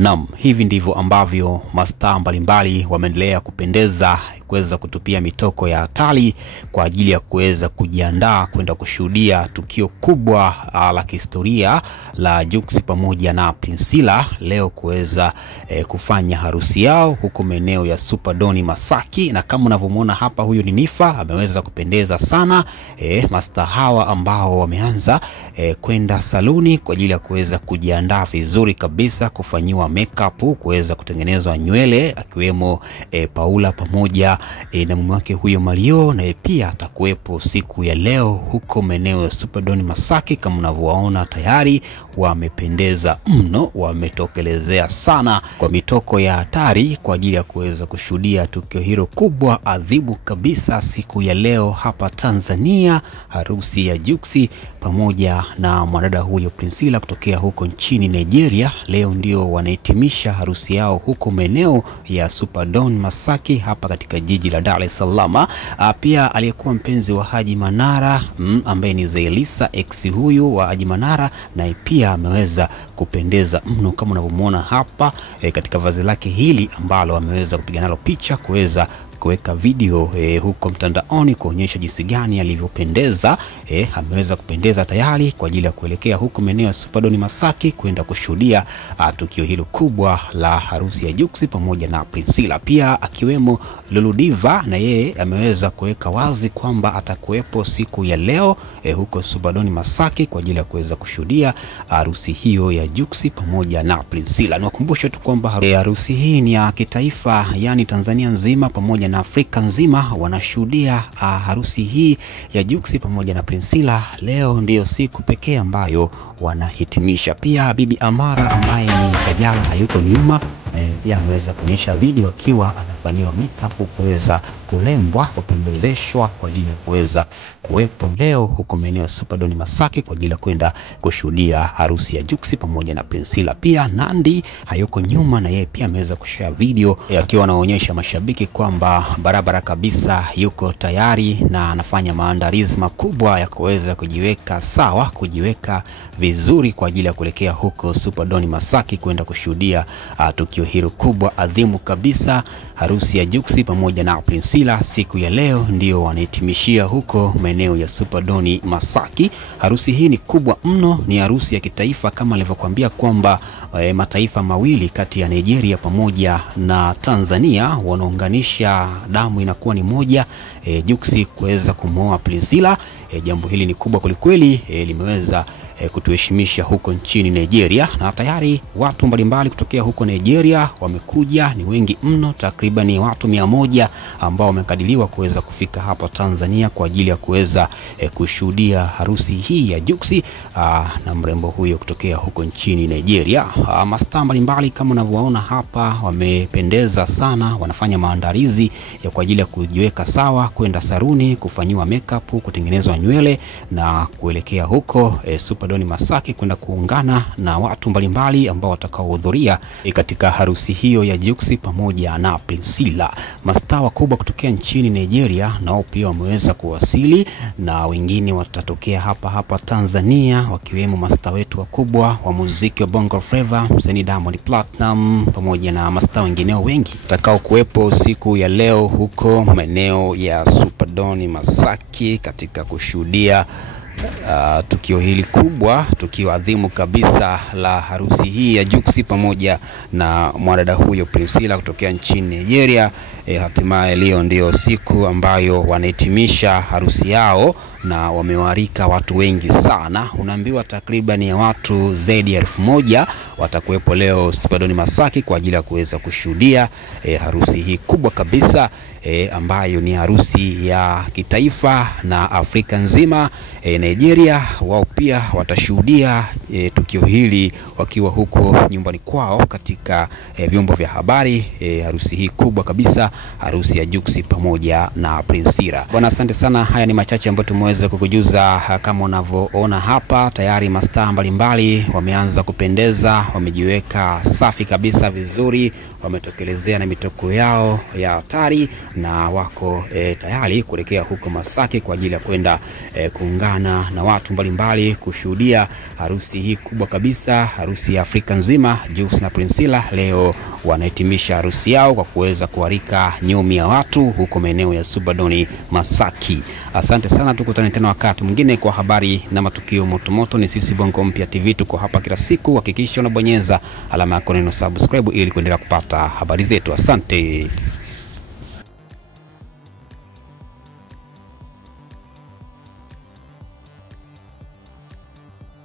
Naam, hivi ndivyo ambavyo mastaa mbalimbali wameendelea kupendeza, kuweza kutupia mitoko ya hatari kwa ajili ya kuweza kujiandaa kwenda kushuhudia tukio kubwa la kihistoria la Jux pamoja na Priscilla leo kuweza kufanya harusi yao huko maeneo ya Superdoni Masaki. Na kama unavyomuona hapa, huyu ni Nifa, ameweza kupendeza sana. Mastaa hawa ambao wameanza kwenda saluni kwa ajili ya kuweza kujiandaa vizuri kabisa, kufanyiwa makeup, kuweza kutengenezwa nywele, akiwemo Paula pamoja na mume wake huyo Mario, na pia atakuwepo siku ya leo huko maeneo ya Superdoni Masaki. Kama unavyowaona tayari wamependeza mno, wametokelezea sana kwa mitoko ya hatari kwa ajili ya kuweza kushuhudia tukio hilo kubwa adhimu kabisa siku ya leo hapa Tanzania, harusi ya Jux pamoja na mwanadada huyo Priscilla kutokea huko nchini Nigeria. Leo ndio wanahitimisha harusi yao huko maeneo ya Superdoni Masaki hapa katika jiji la Dar es Salaam. Pia aliyekuwa mpenzi wa Haji Manara ambaye ni Zailisa, ex huyu wa Haji Manara, na pia ameweza kupendeza mno kama unavyomuona hapa katika vazi lake hili ambalo ameweza kupiga nalo picha, kuweza kuweka video huko mtandaoni kuonyesha jinsi gani alivyopendeza. Ameweza kupendeza tayari kwa ajili ya kuelekea huko maeneo ya Superdoni Masaki kwenda kushuhudia tukio hilo kubwa la harusi ya Jux pamoja na Priscilla. Pia akiwemo Lulu Diva, na yeye ameweza kuweka wazi kwamba atakuwepo siku ya leo huko Superdoni Masaki kwa ajili ya kuweza kushuhudia harusi hiyo ya Jux pamoja na Priscilla. Niwakumbushe tu kwamba harusi hii ni ya kitaifa, yani Tanzania nzima pamoja na Afrika nzima wanashuhudia harusi hii ya Jux pamoja na Priscilla. Leo ndiyo siku pekee ambayo wanahitimisha. Pia Bibi Amara ambaye ni Kajala hayuko nyuma, pia ameweza kuonyesha video akiwa anafanyiwa makeup, kuweza kulembwa, kupembezeshwa kwa ajili ya kuweza kuwepo leo huko maeneo ya Superdoni Masaki kwa ajili ya kwenda kushuhudia harusi ya Jux pamoja na Priscilla. Pia Nandi hayuko nyuma, na yeye pia ameweza kushare video akiwa anaonyesha mashabiki kwamba barabara kabisa yuko tayari na anafanya maandalizi makubwa ya kuweza kujiweka sawa, kujiweka vizuri kwa ajili ya kuelekea huko Superdoni Masaki kwenda kushuhudia tukio hilo kubwa adhimu kabisa, harusi ya Jux pamoja na Priscilla. Siku ya leo ndio wanahitimishia huko maeneo ya Superdoni Masaki. Harusi hii ni kubwa mno, ni harusi ya kitaifa kama nilivyokuambia kwamba mataifa mawili kati ya Nigeria pamoja na Tanzania wanaunganisha, damu inakuwa ni moja, Jux kuweza kumwoa Priscilla. Jambo hili ni kubwa kwelikweli, limeweza kutuheshimisha huko nchini Nigeria, na tayari watu mbalimbali kutokea huko Nigeria wamekuja, ni wengi mno, takriban watu 100 ambao wamekadiriwa kuweza kufika hapa Tanzania kwa ajili ya kuweza kushuhudia harusi hii ya Jux na mrembo huyo kutokea huko nchini Nigeria. Mastaa mbalimbali kama unavyoona hapa wamependeza sana, wanafanya maandalizi ya kwa ajili ya kujiweka sawa, kwenda saluni, kufanyiwa makeup, kutengenezwa nywele na kuelekea huko Superdoni Masaki kwenda kuungana na watu mbalimbali ambao watakaohudhuria katika harusi hiyo ya Jux pamoja na Priscilla. Mastaa wakubwa kutokea nchini Nigeria nao pia wameweza kuwasili, na wengine watatokea hapa Tanzania, wakiwemo mastaa wetu wakubwa wa muziki wa Bongo Flava, msanii Diamond Platinum pamoja na mastaa wengineo wengi watakao kuwepo siku ya leo huko maeneo ya Superdoni Masaki katika kushuhudia tukio hili kubwa, tukio adhimu kabisa la harusi hii ya Jux pamoja na mwanadada huyo Priscilla kutokea nchini Nigeria. Hatimaye leo ndio siku ambayo wanahitimisha harusi yao na wamewarika watu wengi sana. Unaambiwa takriban ya watu zaidi ya 1000 watakuwepo leo Superdoni Masaki kwa ajili ya kuweza kushuhudia harusi hii kubwa kabisa, ambayo ni harusi ya kitaifa na Afrika nzima. Nigeria wao pia watashuhudia tukio hili wakiwa huko nyumbani kwao katika vyombo vya habari, harusi hii kubwa kabisa, harusi ya Jux pamoja na Priscilla. Bwana, asante sana. Haya ni machache ambayo niweze kukujuza kama unavyoona hapa, tayari mastaa mbalimbali wameanza kupendeza, wamejiweka safi kabisa vizuri, wametokelezea na mitoko yao ya hatari na wako tayari kuelekea huko Masaki kwa ajili ya kwenda kuungana na watu mbalimbali kushuhudia harusi hii kubwa kabisa, harusi ya Afrika nzima. Jux na Priscilla leo wanahitimisha harusi yao kwa kuweza kualika nyumi ya watu huko maeneo ya Subadoni Masaki. Asante sana, tukutane tena wakati mwingine kwa habari na matukio motomoto. Ni sisi Bongo Mpya TV, tuko hapa kila siku. Hakikisha unabonyeza alama ya neno subscribe ili kuendelea kupata habari zetu. Asante.